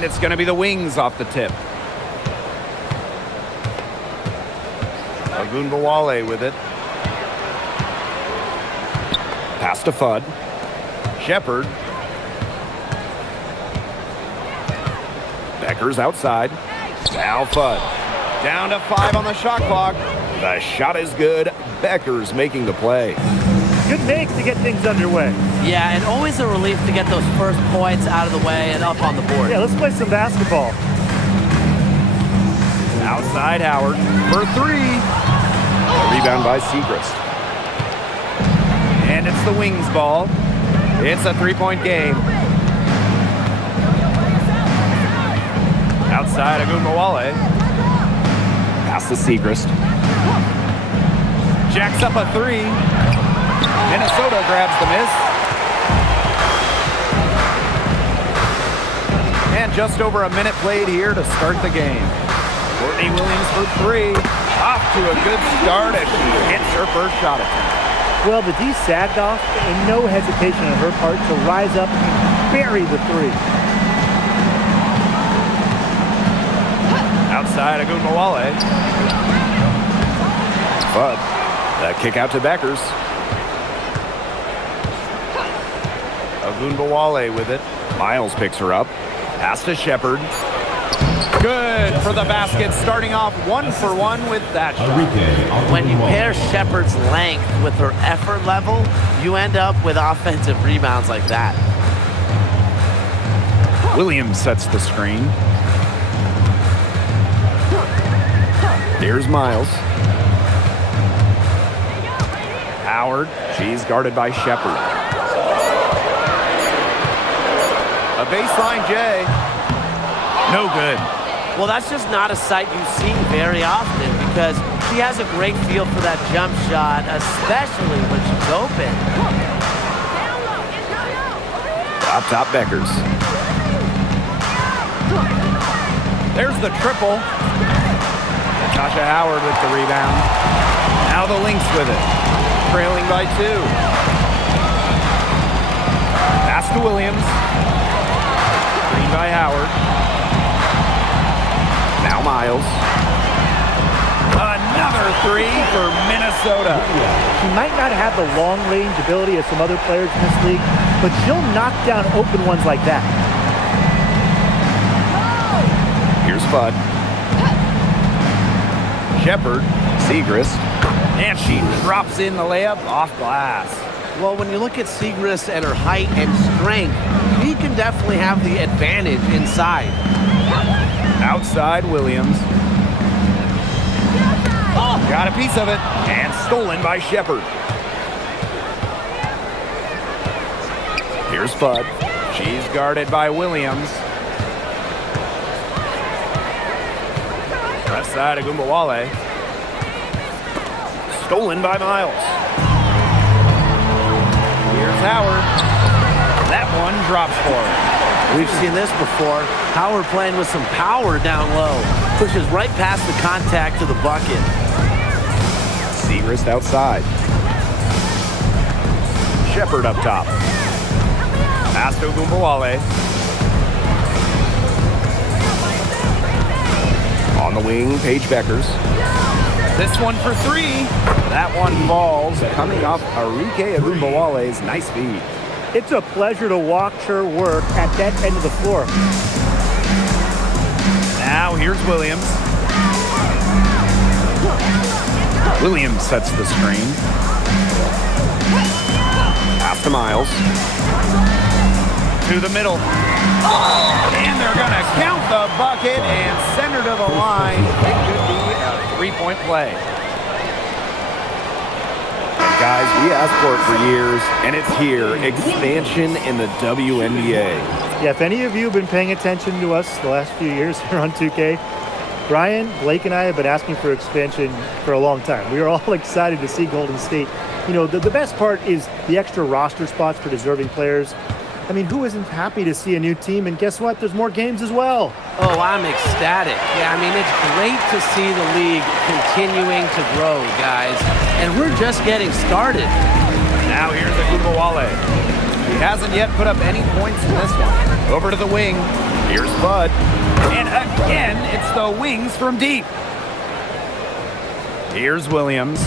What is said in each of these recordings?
And it's going to be the Wings off the tip. Ogunbowale with it. Pass to Fudd. Shepard. Becker's outside. Now Fudd. Down to 5 on the shot clock. The shot is good. Becker's making the play. Good make to get things underway. Yeah, and always a relief to get those first points out of the way and up on the board. Yeah, let's play some basketball. Outside Howard for 3. A rebound by Segrist. And it's the Wings ball. It's a 3-point game. Outside Ogunbowale. Pass to Segrist. Jacks up a 3. Minnesota grabs the miss. And just over a minute played here to start the game. Courtney Williams for 3. Off to a good start as she hits her first shot attempt. Well, the D sagged off, and no hesitation on her part to rise up and bury the 3. Outside Ogunbowale. Fudd. The kick out to Beckers. Ogunbowale with it. Miles picks her up. Pass to Shepard. Good for the basket, starting off 1 for 1 with that shot. When you pair Shepard's length with her effort level, you end up with offensive rebounds like that. Williams sets the screen. Here's Miles. Howard. She's guarded by Shepard. A baseline J. No good. Well, that's just not a sight you see very often because she has a great feel for that jump shot, especially when she's open. Top Beckers. There's the triple. Natasha Howard with the rebound. Now the Lynx with it. Trailing by 2. Pass to Williams. Screen by Howard. Now Miles. Another 3 for Minnesota. She might not have the long-range ability of some other players in this league, but she'll knock down open ones like that. Here's Fudd. Shepard. Segrist. And she drops in the layup off glass. Well, when you look at Segrist and her height and strength, she can definitely have the advantage inside. Outside Williams. Got a piece of it. And stolen by Shepard. Here's Fudd. She's guarded by Williams. Left side of Ogunbowale. Stolen by Miles. Here's Howard. That one drops for her. We've seen this before. Howard playing with some power down low. Pushes right past the contact to the bucket. Segrist outside. Shepard up top. Pass to Ogunbowale. On the wing, Paige Beckers. This one for 3. That one falls, coming off Arike Ogunbowale's nice feed. It's a pleasure to watch her work at that end of the floor. Now here's Williams. Williams sets the screen. Pass to Miles. To the middle. And they're going to count the bucket and send her to the line. It could be a 3-point play. And guys, we asked for it for years, and it's here. Expansion in the WNBA. Yeah, if any of you have been paying attention to us the last few years here on 2K, Brian, Blake, and I have been asking for expansion for a long time. We are all excited to see Golden State. You know, the best part is the extra roster spots for deserving players. I mean, who isn't happy to see a new team? And guess what? There's more games as well. Oh, I'm ecstatic. Yeah, I mean, it's great to see the league continuing to grow, guys. And we're just getting started. Now here's Ogunbowale. He hasn't yet put up any points in this one. Over to the wing. Here's Bud. And again, it's the wings from deep. Here's Williams.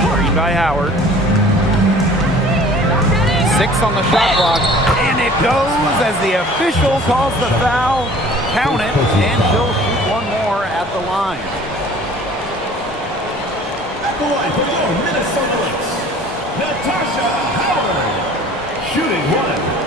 Screen by Howard. 6 on the shot clock. And it goes as the official calls the foul. Count it, and she'll shoot one more at the line. At the line for your Minnesota Lynx, Natasha Howard, shooting one.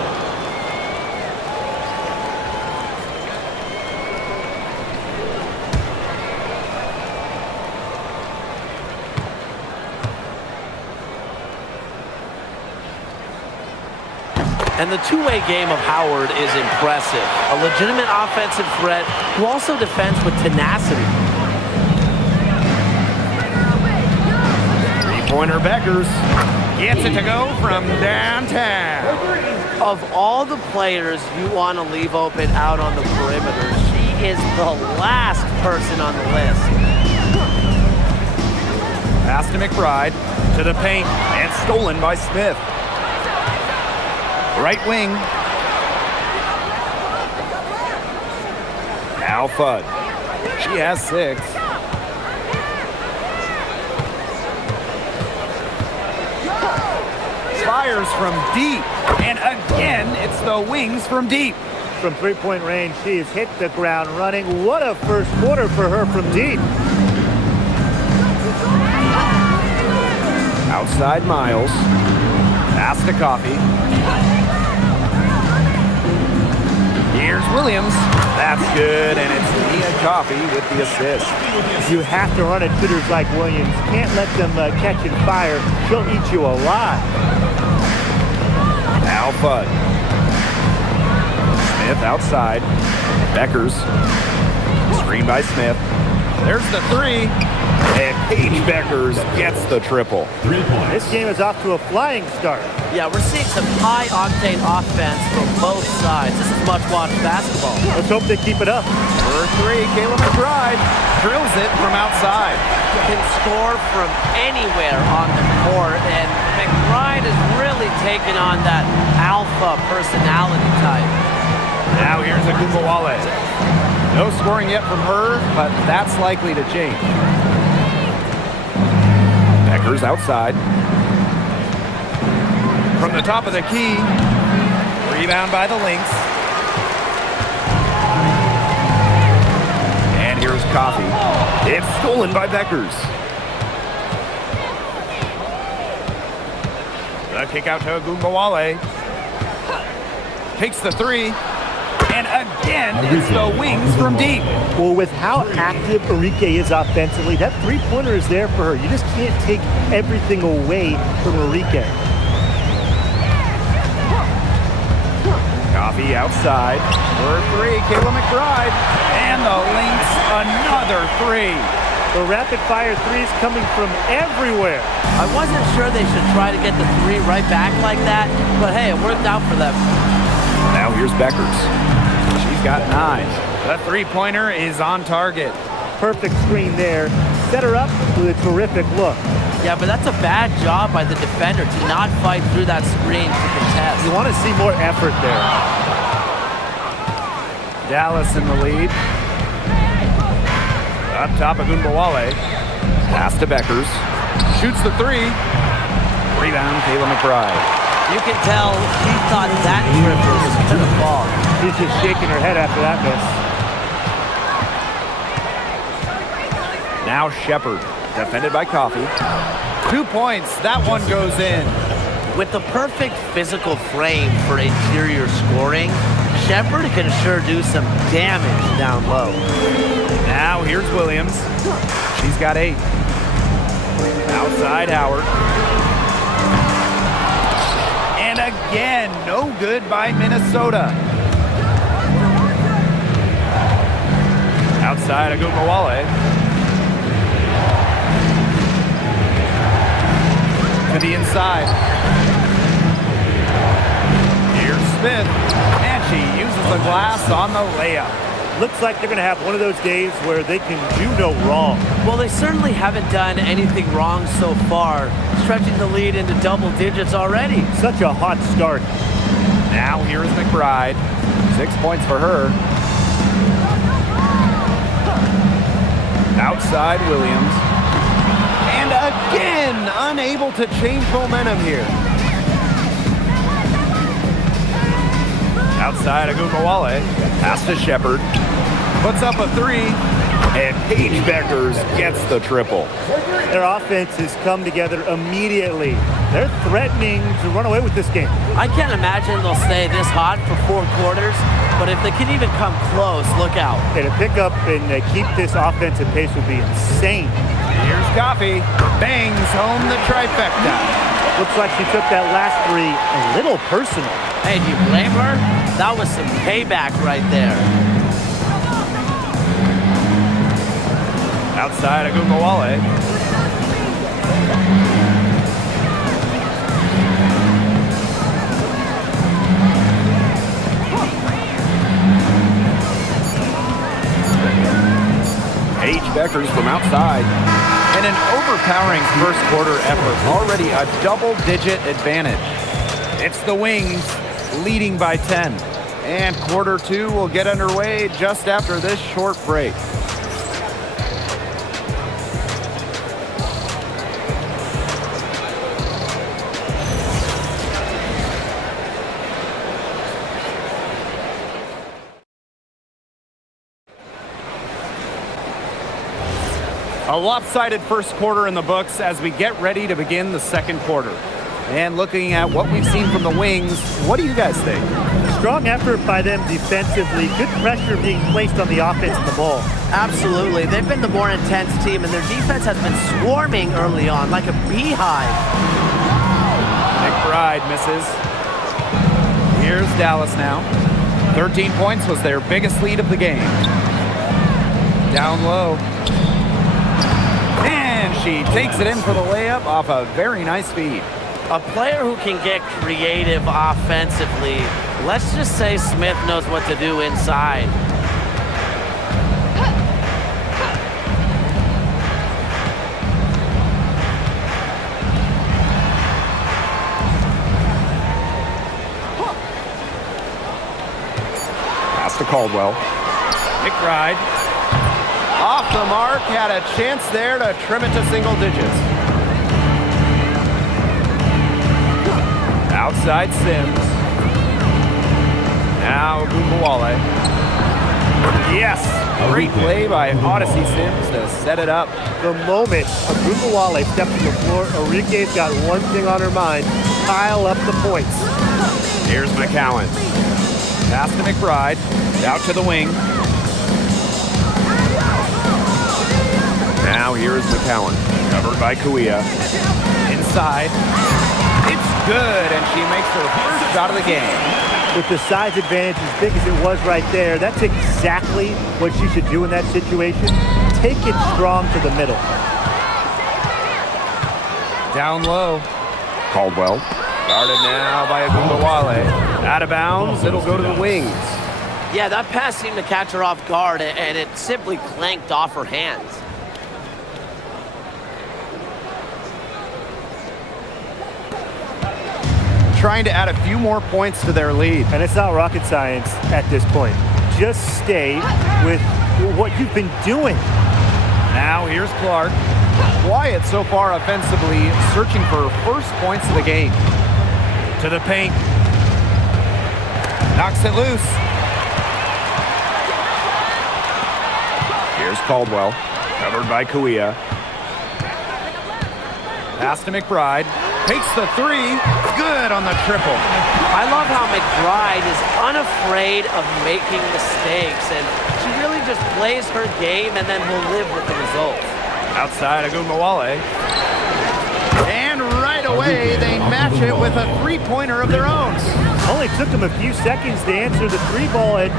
And the two-way game of Howard is impressive. A legitimate offensive threat who also defends with tenacity. Three-pointer Beckers gets it to go from downtown. Of all the players you want to leave open out on the perimeter, she is the last person on the list. Pass to McBride, to the paint, and stolen by Smith. Right wing. Now Fudd. She has 6. Fires from deep. And again, it's the wings from deep. From three-point range, she has hit the ground running. What a first quarter for her from deep. Outside Miles. Pass to Coffee. Here's Williams. That's good, and it's Nia Coffee with the assist. You have to run at shooters like Williams. Can't let them catch and fire. She'll eat you alive. Now Fudd. Smith outside. Beckers. Screen by Smith. There's the 3. And Paige Beckers gets the triple. 3 points. This game is off to a flying start. Yeah, we're seeing some high-octane offense from both sides. This is much-watched basketball. Let's hope they keep it up. For 3, Kayla McBride drills it from outside. Can score from anywhere on the court, and McBride has really taken on that alpha personality type. Now here's Agumbawale. No scoring yet from her, but that's likely to change. Beckers outside. From the top of the key. Rebound by the Lynx. And here's Coffee. It's stolen by Beckers. The kick out to Agumbawale. Takes the 3. And again, it's the wings from deep. Well, with how active Enrique is offensively, that three-pointer is there for her. You just can't take everything away from Enrique. Coffee outside. For 3, Kayla McBride. And the Lynx, another 3. The rapid-fire threes coming from everywhere. I wasn't sure they should try to get the 3 right back like that, but hey, it worked out for them. Now here's Beckers. She's got 9. The three-pointer is on target. Perfect screen there. Set her up with a terrific look. Yeah, but that's a bad job by the defender to not fight through that screen to contest. You want to see more effort there. Dallas in the lead. Up top of Agumbawale. Pass to Beckers. Shoots the 3. Rebound, Kayla McBride. You can tell he thought that triple was going to fall. She's just shaking her head after that miss. Now Shepard, defended by Coffee. 2 points, that one goes in. With the perfect physical frame for interior scoring, Shepard can sure do some damage down low. Now here's Williams. She's got 8. Outside Howard. And again, no good by Minnesota. Outside Agumbawale. To the inside. Here's Smith. And she uses the glass on the layup. Looks like they're going to have one of those days where they can do no wrong. Well, they certainly haven't done anything wrong so far, stretching the lead into double digits already. Such a hot start. Now here's McBride. 6 points for her. Outside Williams. And again, unable to change momentum here. Outside Agumbawale. Pass to Shepard. Puts up a three. And Paige Beckers gets the triple. Their offense has come together immediately. They're threatening to run away with this game. I can't imagine they'll stay this hot for 4 quarters, but if they can even come close, look out. And to pick up and keep this offensive pace would be insane. Here's Coffey. Bangs home the trifecta. Looks like she took that last three a little personal. Hey, do you blame her? That was some payback right there. Outside Agumbawale. Paige Beckers from outside. And an overpowering first quarter effort. Already a double-digit advantage. It's the Wings leading by 10. And quarter 2 will get underway just after this short break. A lopsided first quarter in the books as we get ready to begin the second quarter. And looking at what we've seen from the Wings, what do you guys think? Strong effort by them defensively. Good pressure being placed on the offense and the ball. Absolutely. They've been the more intense team, and their defense has been swarming early on like a beehive. McBride misses. Here's Dallas now. 13 points was their biggest lead of the game. Down low. And she takes it in for the layup off a very nice feed. A player who can get creative offensively. Let's just say Smith knows what to do inside. Pass to Caldwell. McBride. Off the mark, had a chance there to trim it to single digits. Outside Sims. Now Agumbawale. Yes, great play by Odyssey Sims to set it up. The moment Agumbawale stepped to the floor, Enrique's got one thing on her mind: pile up the points. Here's McCowan. Pass to McBride. Out to the wing. Now here's McCowan. Covered by Kuia. Inside. It's good, and she makes her first shot of the game. With the size advantage as big as it was right there, that's exactly what she should do in that situation. Take it strong to the middle. Down low. Caldwell. Guarded now by Agumbawale. Out of bounds, it'll go to the Wings. Yeah, that pass seemed to catch her off guard, and it simply clanked off her hands. Trying to add a few more points to their lead. And it's not rocket science at this point. Just stay with what you've been doing. Now here's Clark. Wyatt so far offensively searching for first points of the game. To the paint. Knocks it loose. Here's Caldwell. Covered by Kuia. Pass to McBride. Takes the three. Good on the triple. I love how McBride is unafraid of making mistakes, and she really just plays her game and then will live with the results. Outside Agumbawale. And right away, they match it with a three-pointer of their own. Only took them a few seconds to answer the three ball at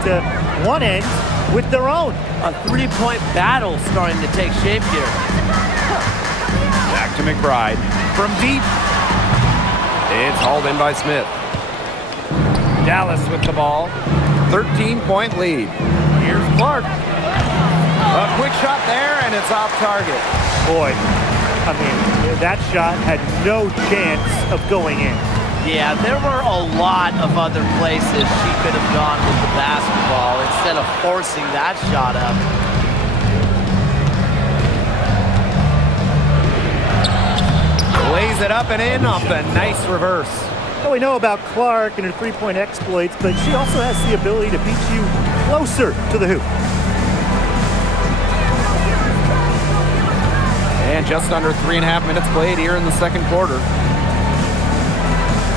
one end with their own. A three-point battle starting to take shape here. Back to McBride. From deep. It's hauled in by Smith. Dallas with the ball. 13-point lead. Here's Clark. A quick shot there, and it's off target. Boy, I mean, that shot had no chance of going in. Yeah, there were a lot of other places she could have gone with the basketball instead of forcing that shot up. Lays it up and in off the nice reverse. Well, we know about Clark and her three-point exploits, but she also has the ability to beat you closer to the hoop. And just under 3.5 minutes played here in the second quarter.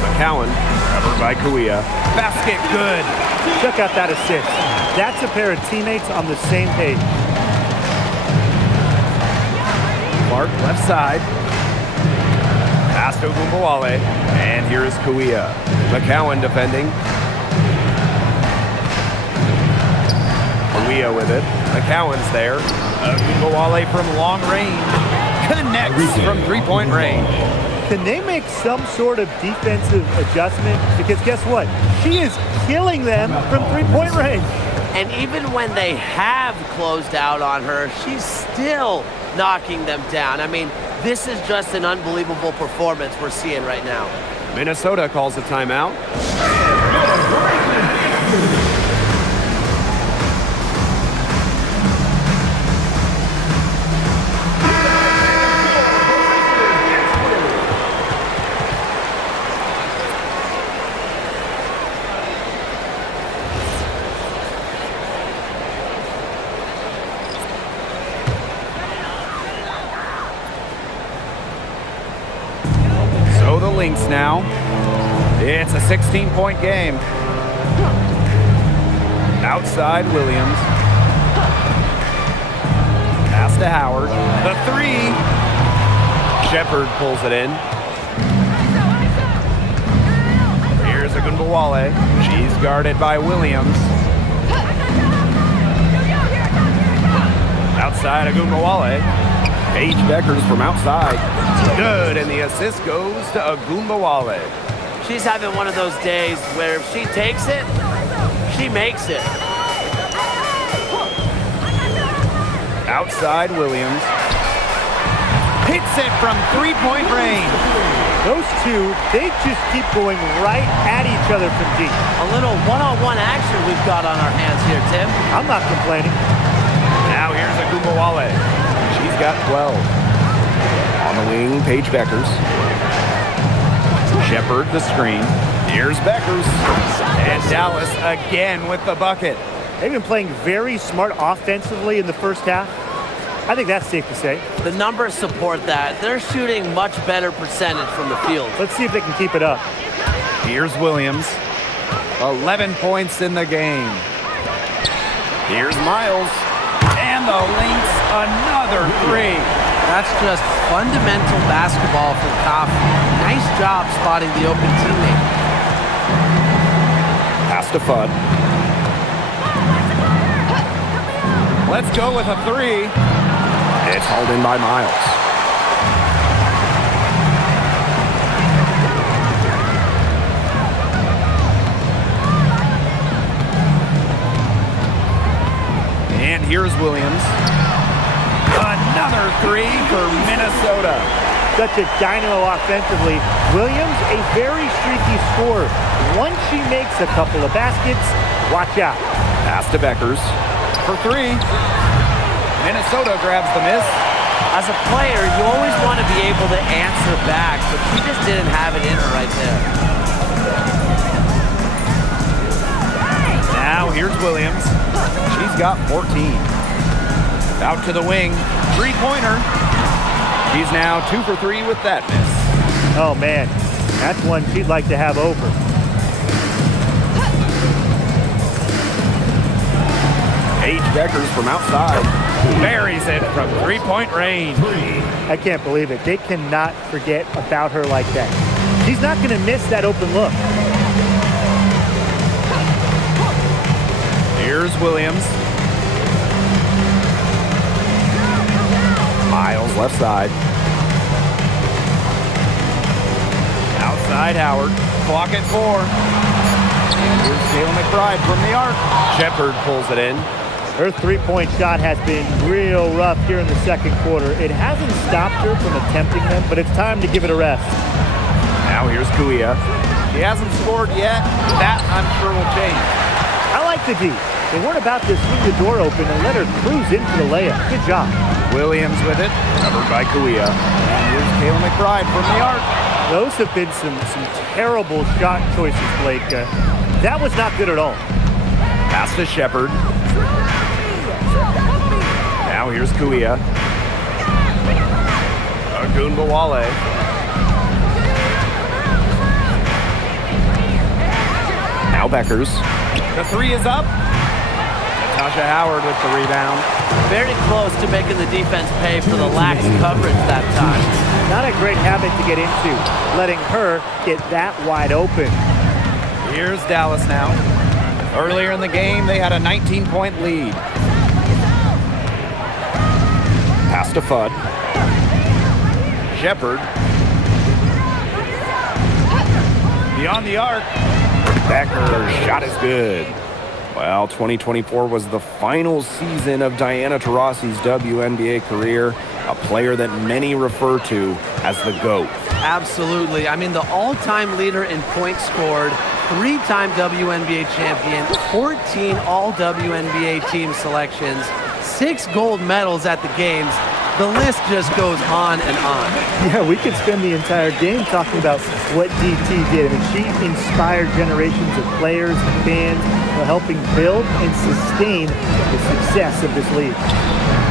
McCowan, covered by Kuia. Basket good. Check out that assist. That's a pair of teammates on the same page. Clark left side. Pass to Ogunbowale. And here is Kuia. McCowan defending. Kuia with it. McCowan's there. Ogunbowale from long range. Connects from three-point range. Can they make some sort of defensive adjustment? Because guess what? She is killing them from three-point range. And even when they have closed out on her, she's still knocking them down. I mean, this is just an unbelievable performance we're seeing right now. Minnesota calls a timeout. So the Lynx now. It's a 16-point game. Outside Williams. Pass to Howard. The three. Shepard pulls it in. Here's Ogunbowale. She's guarded by Williams. Outside Ogunbowale. Paige Beckers from outside. Good, and the assist goes to Ogunbowale. She's having one of those days where if she takes it, she makes it. Outside Williams. Hits it from three-point range. Those two, they just keep going right at each other from deep. A little one-on-one action we've got on our hands here, Tim. I'm not complaining. Now here's Ogunbowale. She's got 12. On the wing, Paige Beckers. Shepard the screen. Here's Beckers. And Dallas again with the bucket. They've been playing very smart offensively in the first half. I think that's safe to say. The numbers support that. They're shooting much better percentage from the field. Let's see if they can keep it up. Here's Williams. 11 points in the game. Here's Miles. And the Lynx, another three. That's just fundamental basketball for Coffee. Nice job spotting the open teammate. Pass to Fudd. Let's go with a three. It's hauled in by Miles. And here's Williams. Another three for Minnesota. Such a dynamo offensively. Williams, a very streaky scorer. Once she makes a couple of baskets, watch out. Pass to Beckers for three. Minnesota grabs the miss. As a player, you always want to be able to answer back, but she just didn't have it in her right there. Now here's Williams. She's got 14. Out to the wing. Three-pointer. She's now 2 for 3 with that miss. Oh, man. That's one she'd like to have over. Paige Beckers from outside. Buries it from three-point range. I can't believe it. They cannot forget about her like that. She's not going to miss that open look. Here's Williams. Miles left side. Outside Howard. Clock at 4. McBride from the arc. Shepard pulls it in. Her three-point shot has been real rough here in the second quarter. It hasn't stopped her from attempting them, but it's time to give it a rest. Now here's Kuia. She hasn't scored yet. That, I'm sure, will change. I like the D. They weren't about to swing the door open and let her cruise in for the layup. Good job. Williams with it, covered by Kuia. And here's Kayla McBride from the arc. Those have been some terrible shot choices, Blake. That was not good at all. Pass to Shepard. Now here's Kuia. Agunbawale. Now Beckers. The three is up. Natasha Howard with the rebound. Very close to making the defense pay for the lax coverage that time. Not a great habit to get into, letting her get that wide open. Here's Dallas now. Earlier in the game, they had a 19-point lead. Pass to Fudd. Shepard. Beyond the arc. Becker's shot is good. Well, 2024 was the final season of Diana Taurasi's WNBA career, a player that many refer to as the GOAT. Absolutely. I mean, the all-time leader in points scored, three-time WNBA champion, 14 all-WNBA team selections, 6 gold medals at the games. The list just goes on and on. Yeah, we could spend the entire game talking about what DT did. I mean, she inspired generations of players and fans, helping build and sustain the success of this league.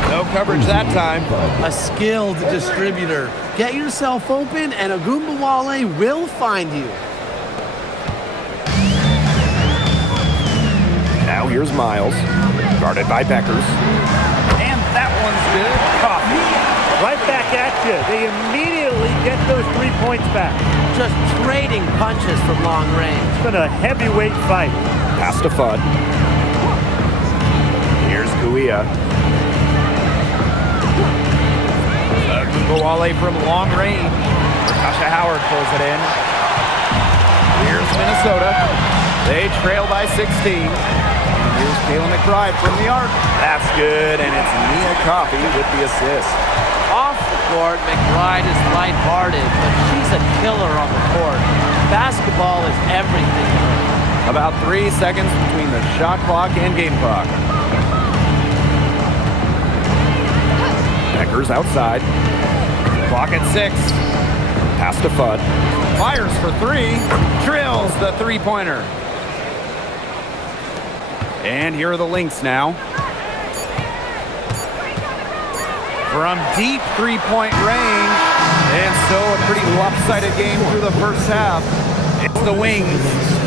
No coverage that time. A skilled distributor. Get yourself open and Agunbawale will find you. Now here's Miles, guarded by Beckers. And that one's good. Coffee. Right back at you. They immediately get those 3 points back. Just trading punches from long range. It's been a heavyweight fight. Pass to Fudd. Here's Kuia. Agunbawale from long range. Natasha Howard pulls it in. Here's Minnesota. They trail by 16. Here's Kayla McBride from the arc. That's good, and it's Nia Coffey with the assist. Off the court, McBride is lighthearted, but she's a killer on the court. Basketball is everything to her. About 3 seconds between the shot clock and game clock. Beckers outside. Clock at 6. Pass to Fudd. Fires for 3. Drills the three-pointer. And here are the Lynx now. From deep three-point range. And so a pretty lopsided game through the first half. It's the Wings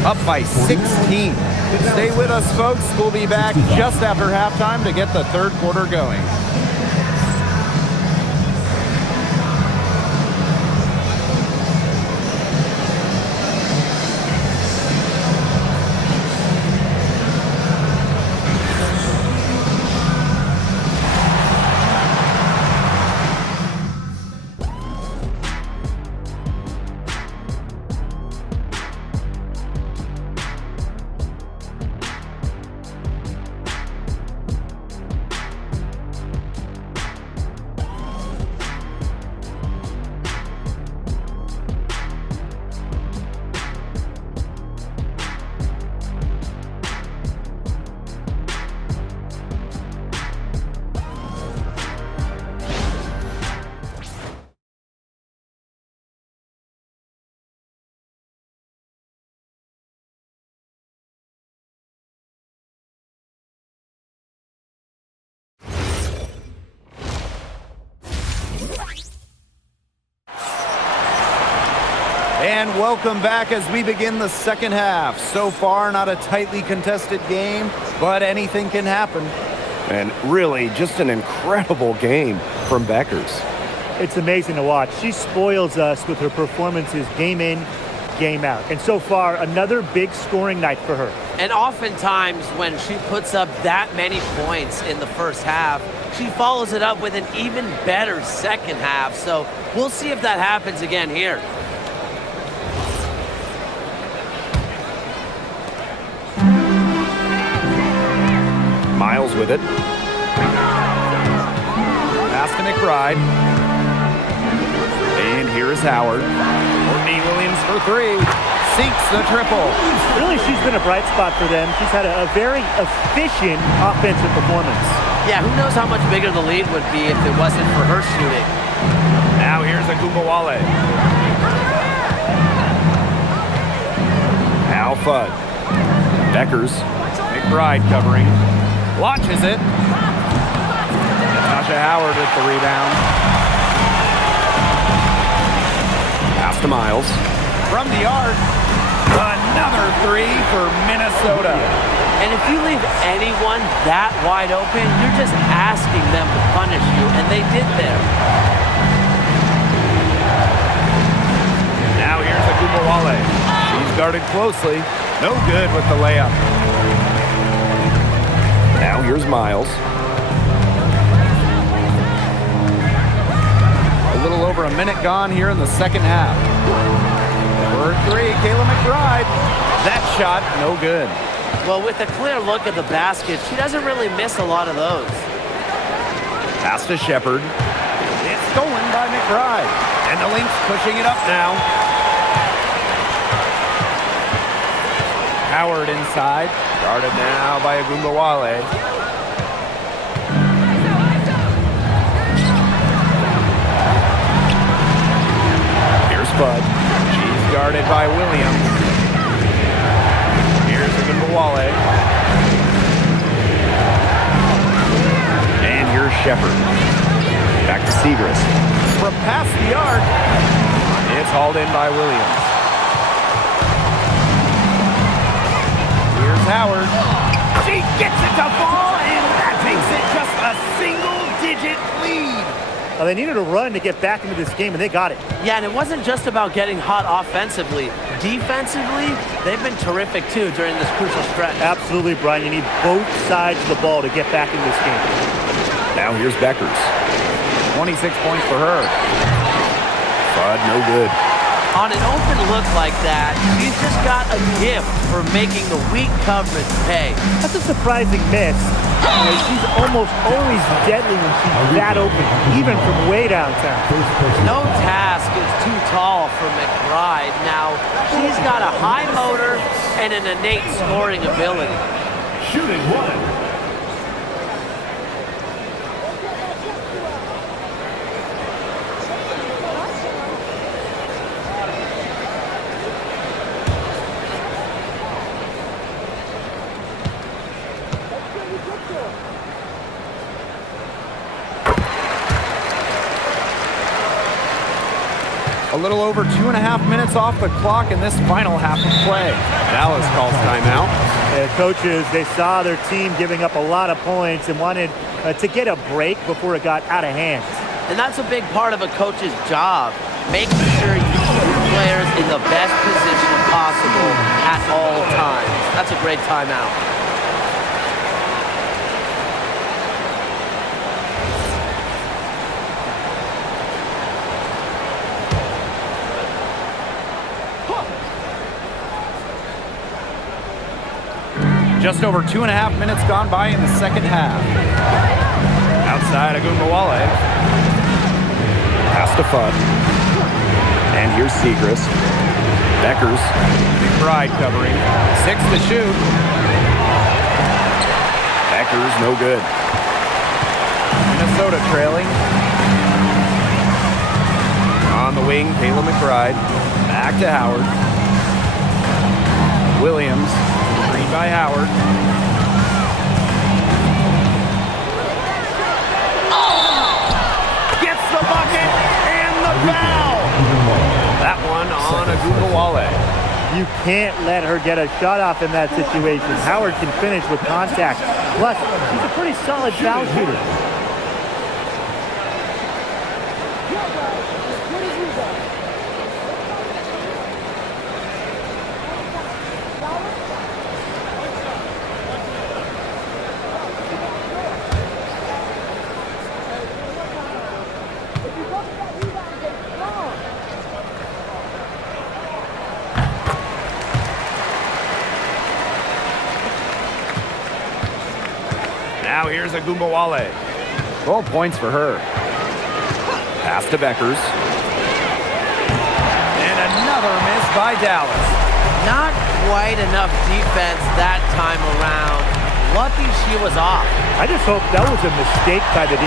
up by 16. Stay with us, folks. We'll be back just after halftime to get the third quarter going. And welcome back as we begin the second half. So far, not a tightly contested game, but anything can happen. And really, just an incredible game from Beckers. It's amazing to watch. She spoils us with her performances game in, game out. And so far, another big scoring night for her. And oftentimes when she puts up that many points in the first half, she follows it up with an even better second half. So we'll see if that happens again here. with it. Pass to McBride. And here is Howard. Courtney Williams for three. Sinks the triple. Really, she's been a bright spot for them. She's had a very efficient offensive performance. Yeah, who knows how much bigger the lead would be if it wasn't for her shooting. Now here's Agumbawale. Now Fudd. Beckers. McBride covering. Launches it. Natasha Howard with the rebound. Pass to Miles. From the arc. Another three for Minnesota. And if you leave anyone that wide open, you're just asking them to punish you, and they did there. Now here's Agumbawale. She's guarded closely. No good with the layup. Now here's Miles. A little over a minute gone here in the second half. For three, Kayla McBride. That shot, no good. Well, with a clear look at the basket, she doesn't really miss a lot of those. Pass to Shepard. It's stolen by McBride. And the Lynx pushing it up now. Howard inside. Guarded now by Agumbawale. Here's Fudd. She's guarded by Williams. Here's Agumbawale. And here's Shepard. Back to Segrist. From past the arc. It's hauled in by Williams. Here's Howard. She gets it to fall, and that makes it just a single-digit lead. Well, they needed a run to get back into this game, and they got it. Yeah, and it wasn't just about getting hot offensively. Defensively, they've been terrific, too, during this crucial stretch. Absolutely, Brian. You need both sides of the ball to get back in this game. Now here's Beckers. 26 points for her. Fudd, no good. On an open look like that, she's just got a gift for making the weak coverage pay. That's a surprising miss. She's almost always deadly when she's that open, even from way downtown. No task is too tall for McBride. Now, she's got a high motor and an innate scoring ability. Shooting one. A little over 2.5 minutes off the clock in this final half of play. Dallas calls timeout. Coaches, they saw their team giving up a lot of points and wanted to get a break before it got out of hand. And that's a big part of a coach's job, making sure you keep your players in the best position possible at all times. That's a great timeout. Just over 2.5 minutes gone by in the second half. Outside Agumbawale. Pass to Fudd. And here's Segrist. Beckers. McBride covering. 6 to shoot. Beckers, no good. Minnesota trailing. On the wing, Kayla McBride. Back to Howard. Williams. By Howard. Gets the bucket and the foul. That one on Agumbawale. You can't let her get a shot off in that situation. Howard can finish with contact. Plus, she's a pretty solid foul shooter. Now here's Agumbawale. 12 points for her. Pass to Beckers. And another miss by Dallas. Not quite enough defense that time around. Lucky she was off. I just hope that was a mistake by the D,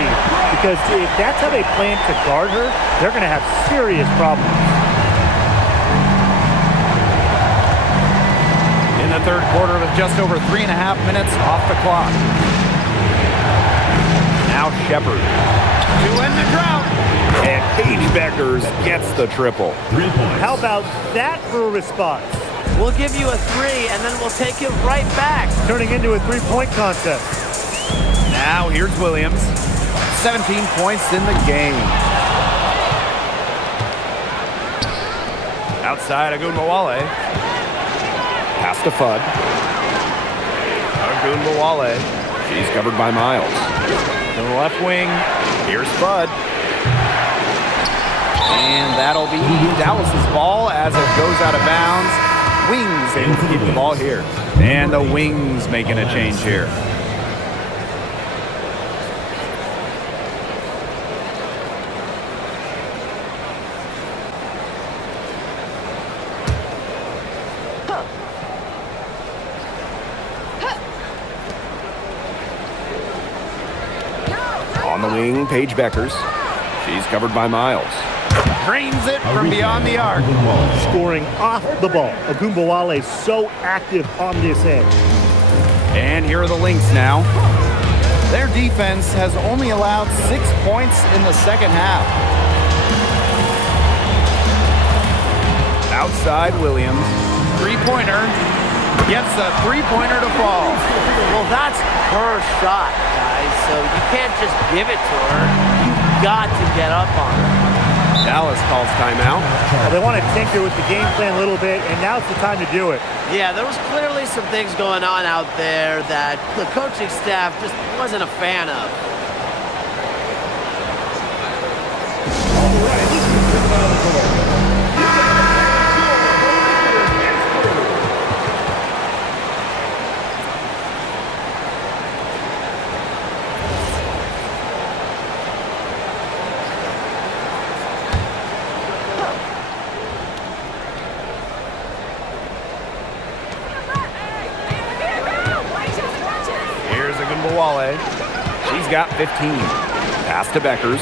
because if that's how they plan to guard her, they're going to have serious problems. In the third quarter with just over 3.5 minutes off the clock. Now Shepard to end the drought. And Paige Beckers gets the triple. 3 points. How about that for a response? We'll give you a 3, and then we'll take it right back. Turning into a three-point contest. Now here's Williams. 17 points in the game. Outside Agumbawale. Pass to Fudd. Agumbawale. She's covered by Miles. To the left wing. Here's Fudd. And that'll be Dallas's ball as it goes out of bounds. Wings able to keep the ball here. And the Wings making a change here. On the wing, Paige Beckers. She's covered by Miles. Drains it from beyond the arc. Scoring off the ball. Agumbawale is so active on this end. And here are the Lynx now. Their defense has only allowed 6 points in the second half. Outside Williams. Three-pointer. Gets a three-pointer to fall. Well, that's her shot, guys, so you can't just give it to her. You've got to get up on her. Dallas calls timeout. Well, they want to tinker with the game plan a little bit, and now's the time to do it. Yeah, there was clearly some things going on out there that the coaching staff just wasn't a fan of. Agumbawale. She's got 15. Pass to Beckers.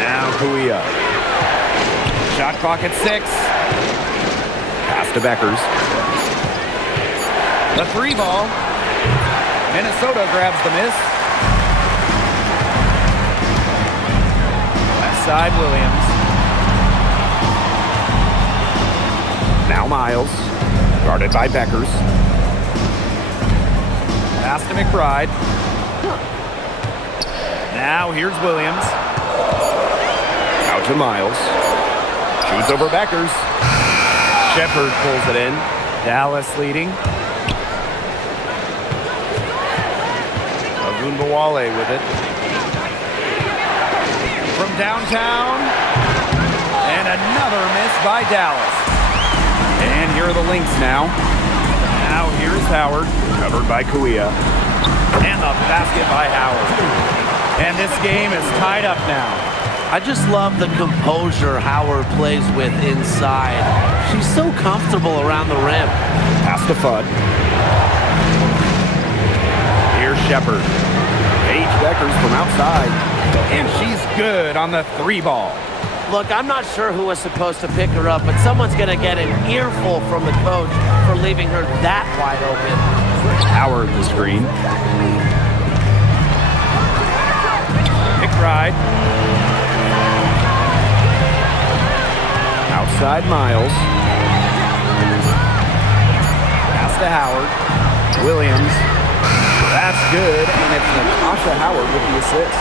Now Kuia. Shot clock at 6. Pass to Beckers. The 3 ball. Minnesota grabs the miss. Left side Williams. Now Miles. Guarded by Beckers. Pass to McBride. Now here's Williams. Out to Miles. Shoots over Beckers. Shepard pulls it in. Dallas leading. Agumbawale with it. From downtown. And another miss by Dallas. And here are the Lynx now. Now here's Howard, covered by Kuia. And the basket by Howard. And this game is tied up now. I just love the composure Howard plays with inside. She's so comfortable around the rim. Pass to Fudd. Here's Shepard. Paige Beckers from outside. And she's good on the 3 ball. Look, I'm not sure who was supposed to pick her up, but someone's going to get an earful from the coach for leaving her that wide open. Howard the screen. McBride. Outside Miles. Pass to Howard. Williams. That's good, and it's Natasha Howard with the assist.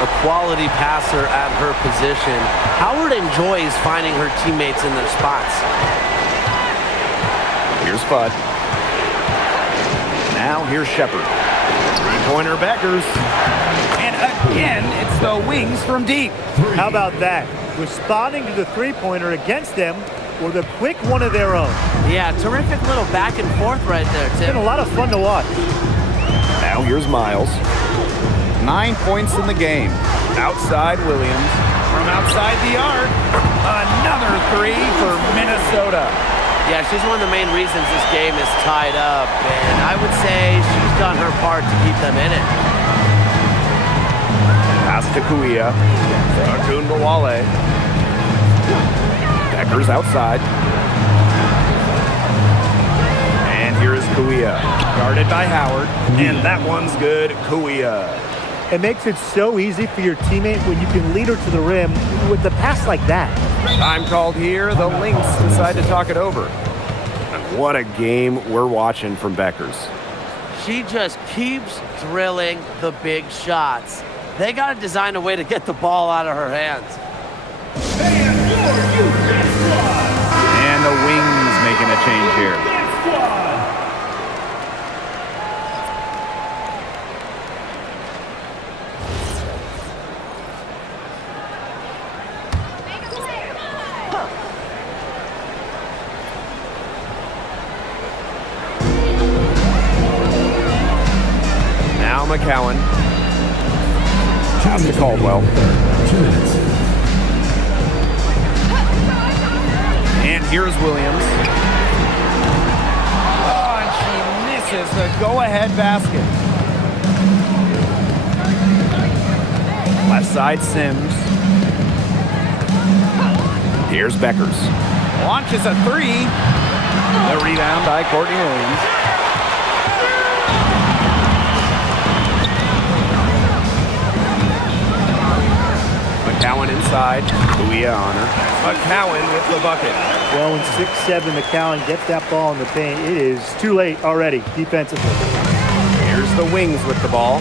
A quality passer at her position. Howard enjoys finding her teammates in their spots. Here's Fudd. Now here's Shepard. Three-pointer Beckers. And again, it's the Wings from deep. How about that? Responding to the three-pointer against them with a quick one of their own. Yeah, terrific little back and forth right there, It's been Tim. a lot of fun to watch. Now here's Miles. 9 points in the game. Outside Williams. From outside the arc. Another three for Minnesota. Yeah, she's one of the main reasons this game is tied up, and I would say she's done her part to keep them in it. Pass to Kuia. Agunbawale. Becker's outside. And here is Kuia. Guarded by Howard. And that one's good. Kuia. It makes it so easy for your teammate when you can lead her to the rim with the pass like that. Time called here. The Lynx decide to talk it over. And what a game we're watching from Beckers. She just keeps drilling the big shots. They got to design a way to get the ball out of her hands. And the Wings making a change here. Now McCowan. Pass to Caldwell. 2 minutes. And here's Williams. Oh, and she misses the go-ahead basket. Left side Sims. Here's Beckers. Launches a three. The rebound by Courtney Williams. McCowan inside. Kuia on her. McCowan with the bucket. Well, when 6'7" McCowan gets that ball in the paint, it is too late already defensively. Here's the Wings with the ball.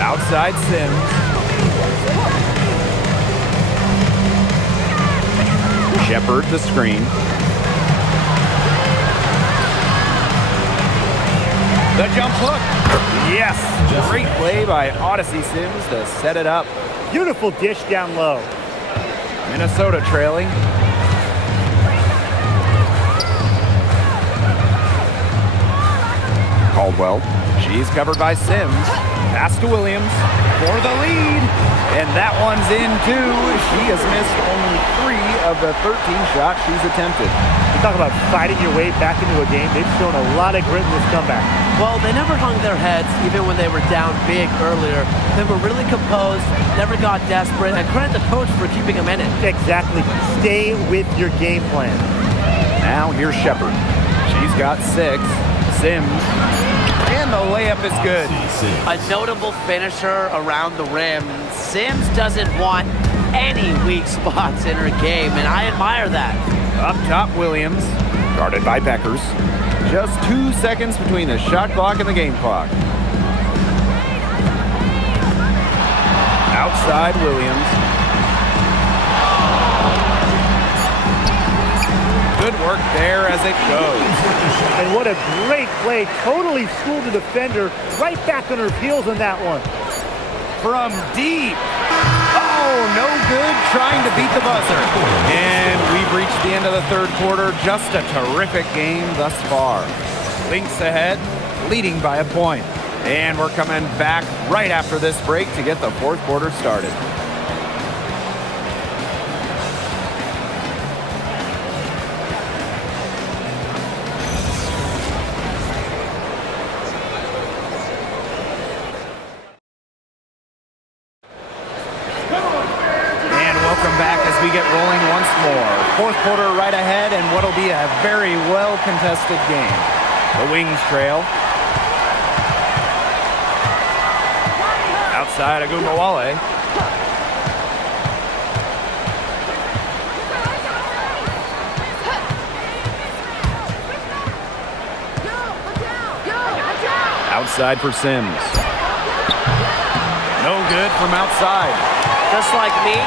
Outside Sims. Shepard the screen. The jump hook. Yes. Great play by Odyssey Sims to set it up. Beautiful dish down low. Minnesota trailing. Caldwell. She's covered by Sims. Pass to Williams for the lead. And that one's in too. She has missed only 3 of the 13 shots she's attempted. You talk about fighting your way back into a game. They've shown a lot of grit in this comeback. Well, they never hung their heads, even when they were down big earlier. They were really composed, never got desperate, and credit the coach for keeping them in it. Exactly. Stay with your game plan. Now here's Shepard. She's got 6. Sims. And the layup is good. A notable finisher around the rim. Sims doesn't want any weak spots in her game, and I admire that. Up top, Williams. Guarded by Beckers. Just 2 seconds between the shot clock and the game clock. Outside, Williams. Good work there as it goes. And what a great play. Totally schooled the defender right back on her heels on that one. From deep. Oh, no good, trying to beat the buzzer. And we've reached the end of the third quarter. Just a terrific game thus far. Lynx ahead, leading by a point. And we're coming back right after this break to get the fourth quarter started. We get rolling once more. Fourth quarter right ahead, and what'll be a very well-contested game. The Wings trail. Outside Agunbawale. Outside for Sims. No good from outside. Just like me,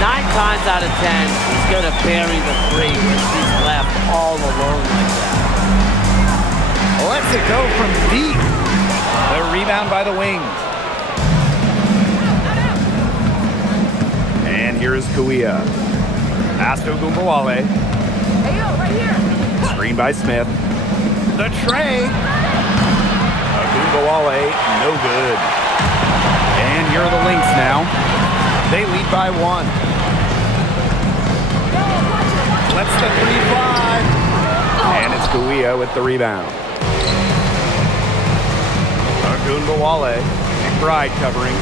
9 times out of 10, she's going to bury the 3 when she's left all alone like that. Lets it go from deep. The rebound by the Wings. And here is Kuia. Pass to Agunbawale. Hey, yo, right here. Screen by Smith. The tray. Ogunbowale, no good. And here are the Lynx now. They lead by 1. Lets the 3 fly. And it's Guia with the rebound. Ogunbowale, McBride covering.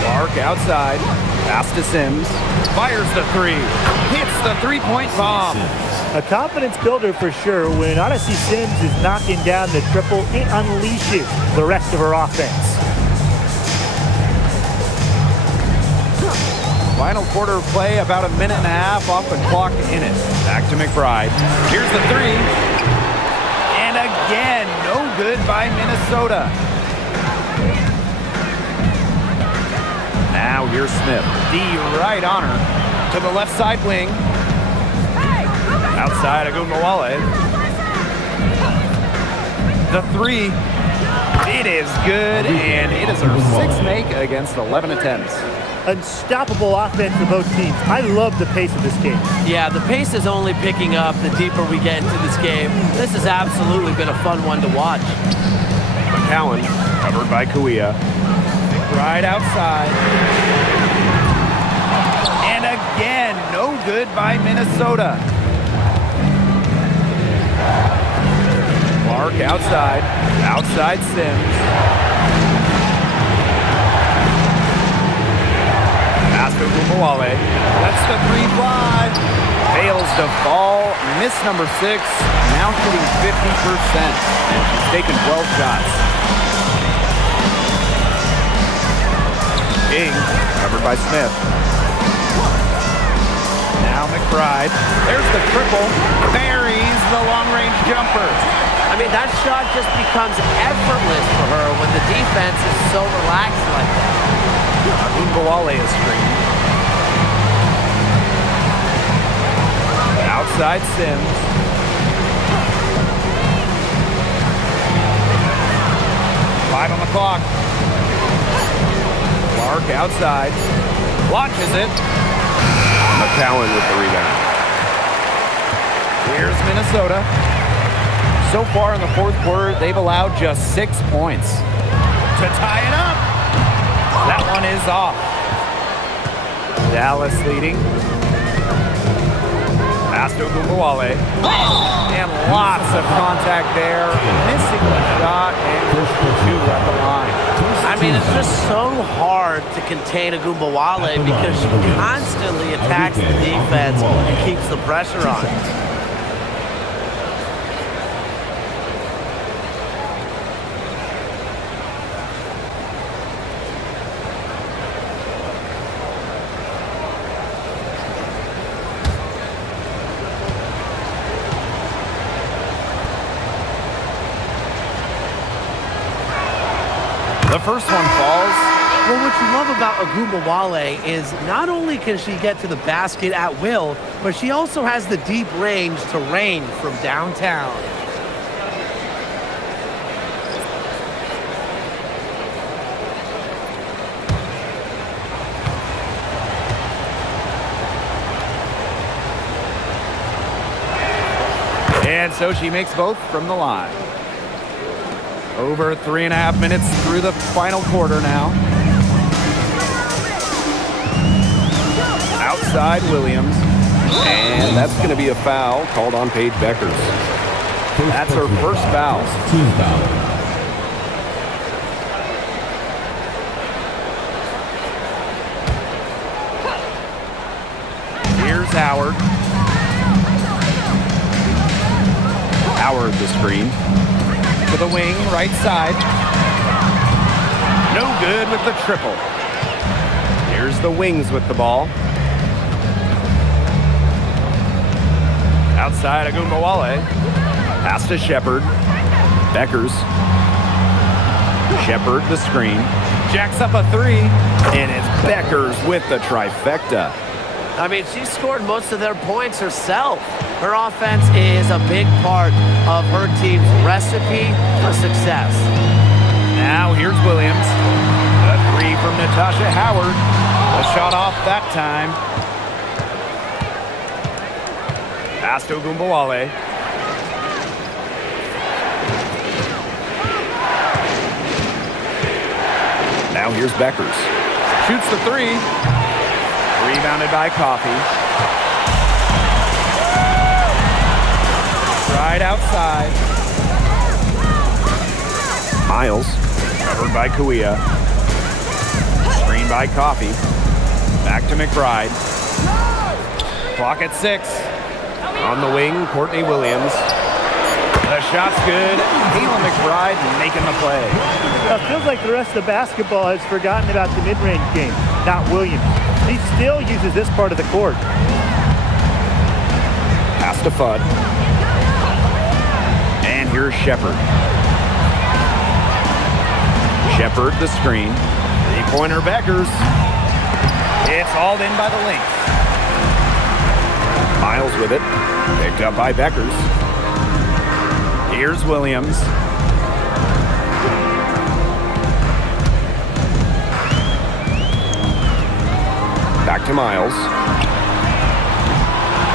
Clark outside. Pass to Sims. Fires the 3. Hits the three-point bomb. A confidence builder for sure. When Odyssey Sims is knocking down the triple, it unleashes the rest of her offense. Final quarter of play, about a minute and a half off the clock in it. Back to McBride. Here's the 3. And again, no good by Minnesota. Now here's Smith. D right on her. To the left side wing. Outside, Ogunbowale. The 3. It is good, and it is her 6th make against 11 attempts. Unstoppable offense for both teams. I love the pace of this game. Yeah, the pace is only picking up the deeper we get into this game. This has absolutely been a fun one to watch. McCowan, covered by Kuia. Right outside. And again, no good by Minnesota. Clark outside. Outside Sims. Pass to Ogunbowale. Lets the 3 fly. Fails to fall. Miss number 6. Now shooting 50%. And she's taken 12 shots. King, covered by Smith. Now McBride. There's the triple. Buries the long-range jumper. I mean, that shot just becomes effortless for her when the defense is so relaxed like that. Ogunbowale is screened. Outside Sims. Five on the clock. Clark outside. Launches it. McCowan with the rebound. Here's Minnesota. So far in the 4th quarter, they've allowed just 6 points. To tie it up. That one is off. Dallas leading. Pass to Ogunbowale. And lots of contact there. Missing the shot and 2 at the line. I mean, it's just so hard to contain Ogunbowale because she constantly attacks the defense and keeps the pressure on. The first one falls. Well, what you love about Ogunbowale is not only can she get to the basket at will, but she also has the deep range to rain from downtown. And so she makes both from the line. Over 3.5 minutes through the final quarter now. Outside Williams. And that's going to be a foul called on Paige Beckers. That's her first foul. Team foul. Here's Howard. Howard the screen. To the wing, right side. No good with the triple. Here's the Wings with the ball. Outside Ogunbowale. Pass to Shepard. Beckers. Shepard the screen. Jacks up a 3. And it's Beckers with the trifecta. I mean, she scored most of their points herself. Her offense is a big part of her team's recipe for success. Now here's Williams. A 3 from Natasha Howard. A shot off that time. Pass to Ogunbowale. Now here's Beckers. Shoots the three. Rebounded by Coffey. Right outside. Miles. Covered by Kuia. Screen by Coffey. Back to McBride. Clock at 6. On the wing, Courtney Williams. The shot's good. Kayla McBride making the play. It feels like the rest of basketball has forgotten about the mid-range game, not Williams. He still uses this part of the court. Pass to Fudd. And here's Shepard. Shepard, the screen. Three-pointer Beckers. It's hauled in by the Lynx. Miles with it. Picked up by Beckers. Here's Williams. Back to Miles.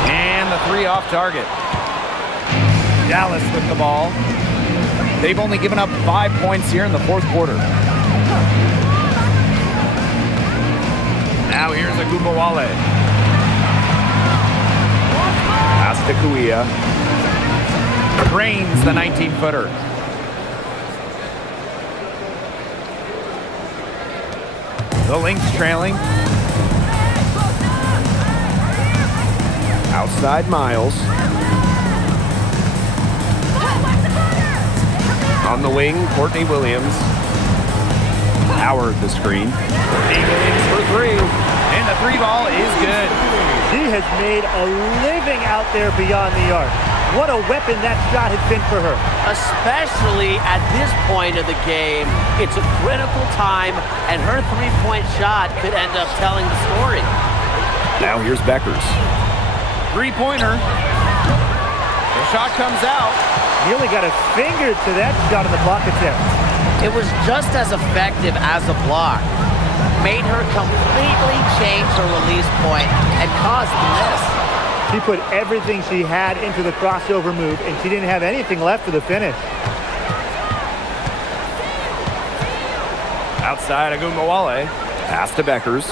And the three off target. Dallas with the ball. They've only given up 5 points here in the fourth quarter. Now here's Agumawale. Pass to Kuia. Drains the 19-footer. The Lynx trailing. Outside Miles. On the wing, Courtney Williams. Howard the screen. Courtney Williams for three. And the three ball is good. She has made a living out there beyond the arc. What a weapon that shot has been for her. Especially at this point of the game, it's a critical time, and her three-point shot could end up telling the story. Now here's Beckers. Three-pointer. The shot comes out. He only got a finger to that shot on the block attempt. It was just as effective as a block. Made her completely change her release point and caused the miss. She put everything she had into the crossover move, and she didn't have anything left for the finish. Outside Agumawale. Pass to Beckers.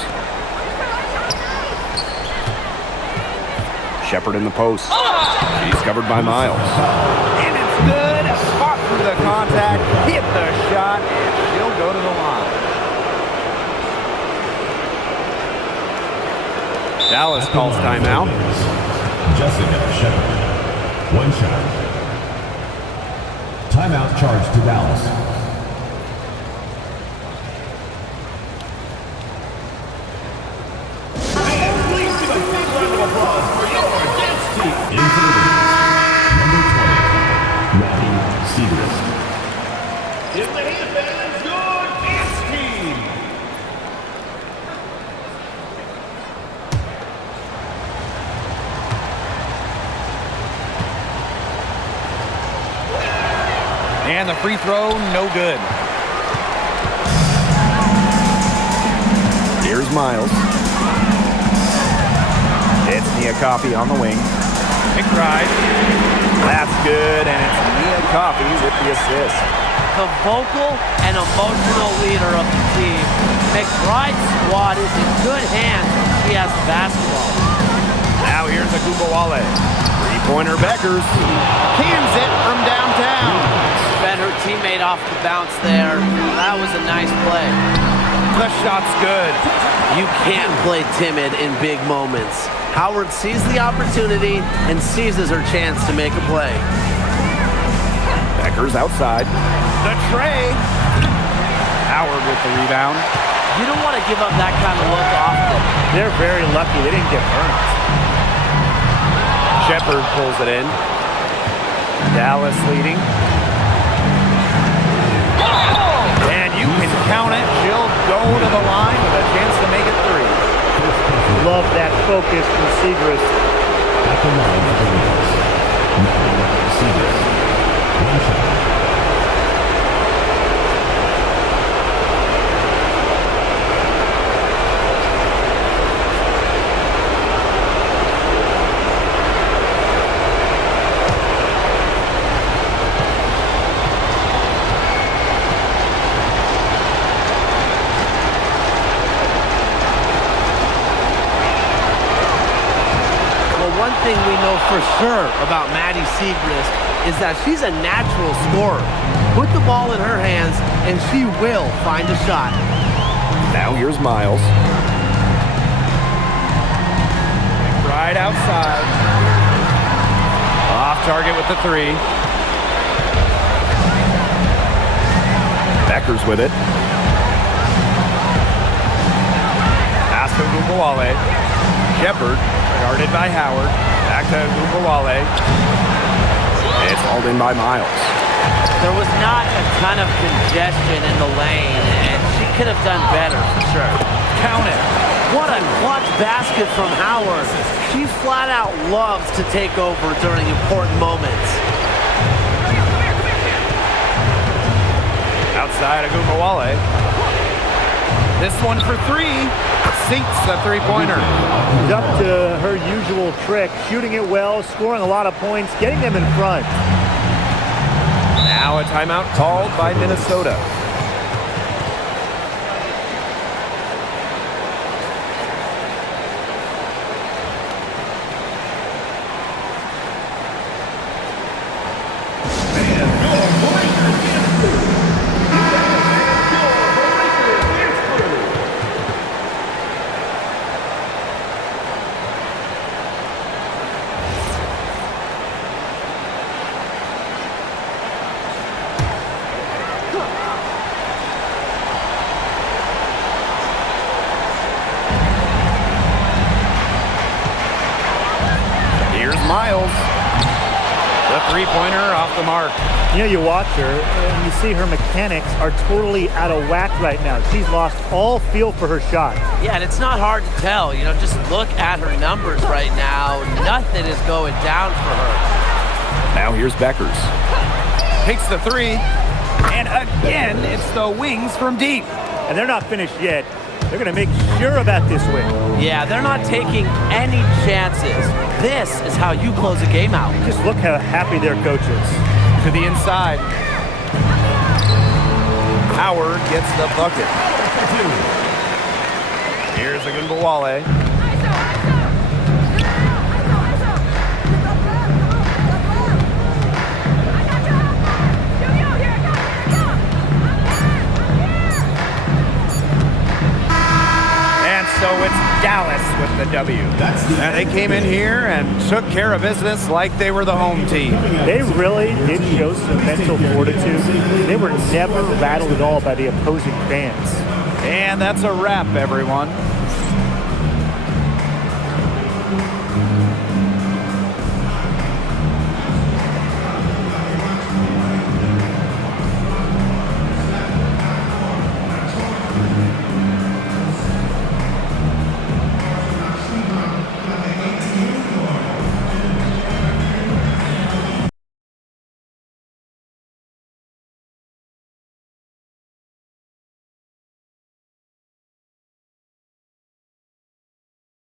Shepard in the post. She's covered by Miles. And it's good. Fought through the contact. Hit the shot. And she'll go to the line. Dallas calls timeout. Jessica Shepard. One shot. Timeout charged to Dallas. And please give a big round of applause for your dance team. Into the lead, number 20, Maddie Segrist. In the handbands, your dance team. And the free throw, no good. Here's Miles. It's Nia Coffey on the wing. McBride. That's good, and it's Nia Coffey with the assist. The vocal and emotional leader of the team. McBride's squad is in good hands when she has the basketball. Now here's Agumawale. Three-pointer Beckers. Cans it from downtown. Fed her teammate off the bounce there. That was a nice play. The shot's good. You can't play timid in big moments. Howard sees the opportunity and seizes her chance to make a play. Beckers outside. The tray. Howard with the rebound. You don't want to give up that kind of look often. They're very lucky they didn't get burnt. Shepard pulls it in. Dallas leading. And you can count it. She'll go to the line with a chance to make it three. Love that focus from Segrist. At the line of the Lynx, Maddie Segrist. One shot. one thing we know for sure about Maddie Siegrist is that she's a natural scorer. Put the ball in her hands, and she will find a shot. Now here's Miles. Right outside. Off target with the three. Becker's with it. Pass to Gugawale. Shepard, guarded by Howard. Back to Gugawale. It's hauled in by Miles. There was not a ton of congestion in the lane, and she could have done better for sure. Count it. What a clutch basket from Howard. She flat out loves to take over during important moments. Outside of Gugawale. This one for three. Sinks the three-pointer. She's up to her usual trick, shooting it well, scoring a lot of points, getting them in front. Now a timeout called by Minnesota. Miles, the three-pointer off the mark. You know, you watch her and you see her mechanics are totally out of whack right now. She's lost all feel for her shot. Yeah, and it's not hard to tell. You know, just look at her numbers right now. Nothing is going down for her. Now here's Beckers. Takes the three, and again, it's the wings from deep. And they're not finished yet. They're going to make sure about this win. Yeah, they're not taking any chances. This is how you close a game out. Just look how happy their coach is. To the inside. Howard gets the bucket. Here's Ogunbowale. So it's Dallas with the W. And they came in here and took care of business like they were the home team. They really did show some mental fortitude. They were never rattled at all by the opposing fans. And that's a wrap, everyone.